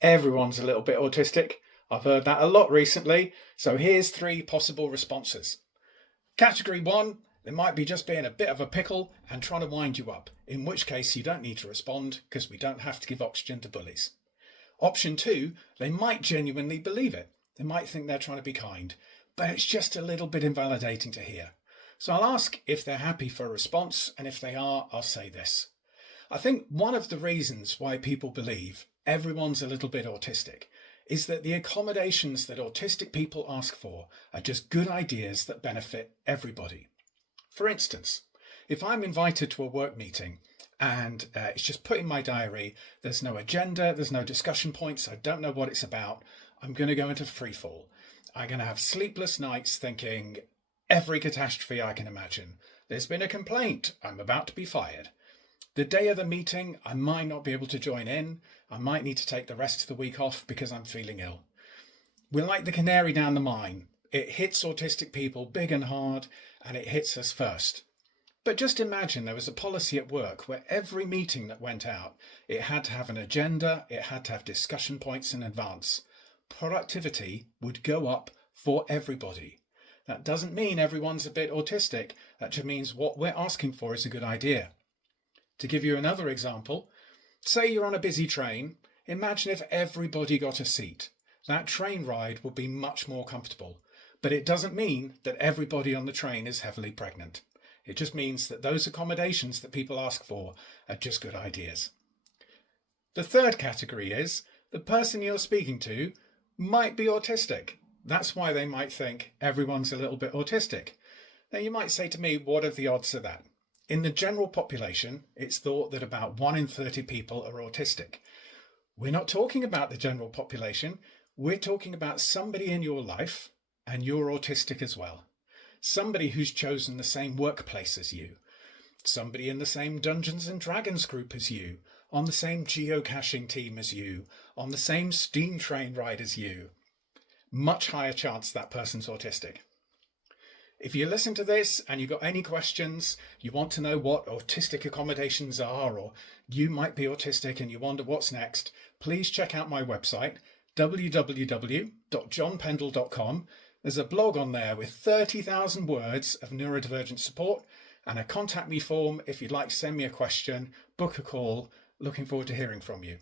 Everyone's a little bit autistic. I've heard that a lot recently. So here's three possible responses. Category one, they might be just being a bit of a pickle and trying to wind you up, in which case you don't need to respond because we don't have to give oxygen to bullies. Option two, they might genuinely believe it. They might think they're trying to be kind, but it's just a little bit invalidating to hear. So I'll ask if they're happy for a response, and if they are, I'll say this. I think one of the reasons why people believe everyone's a little bit autistic is that the accommodations that autistic people ask for are just good ideas that benefit everybody. For instance, if I'm invited to a work meeting and it's just put in my diary, there's no agenda, there's no discussion points, I don't know what it's about, I'm going to go into freefall. I'm going to have sleepless nights thinking every catastrophe I can imagine. There's been a complaint, I'm about to be fired. The day of the meeting, I might not be able to join in. I might need to take the rest of the week off because I'm feeling ill. We're like the canary down the mine. It hits autistic people big and hard, and it hits us first. But just imagine there was a policy at work where every meeting that went out, it had to have an agenda, it had to have discussion points in advance. Productivity would go up for everybody. That doesn't mean everyone's a bit autistic. That just means what we're asking for is a good idea. To give you another example, say you're on a busy train. Imagine if everybody got a seat. That train ride would be much more comfortable. But it doesn't mean that everybody on the train is heavily pregnant. It just means that those accommodations that people ask for are just good ideas. The third category is the person you're speaking to might be autistic. That's why they might think everyone's a little bit autistic. Now you might say to me, what are the odds of that? In the general population, it's thought that about 1 in 30 people are autistic. We're not talking about the general population. We're talking about somebody in your life, and you're autistic as well. Somebody who's chosen the same workplace as you. Somebody in the same Dungeons and Dragons group as you. On the same geocaching team as you. On the same steam train ride as you. Much higher chance that person's autistic. If you listen to this and you've got any questions, you want to know what autistic accommodations are, or you might be autistic and you wonder what's next, please check out my website, www.johnpendle.com. There's a blog on there with 30,000 words of neurodivergent support and a contact me form if you'd like to send me a question, book a call. Looking forward to hearing from you.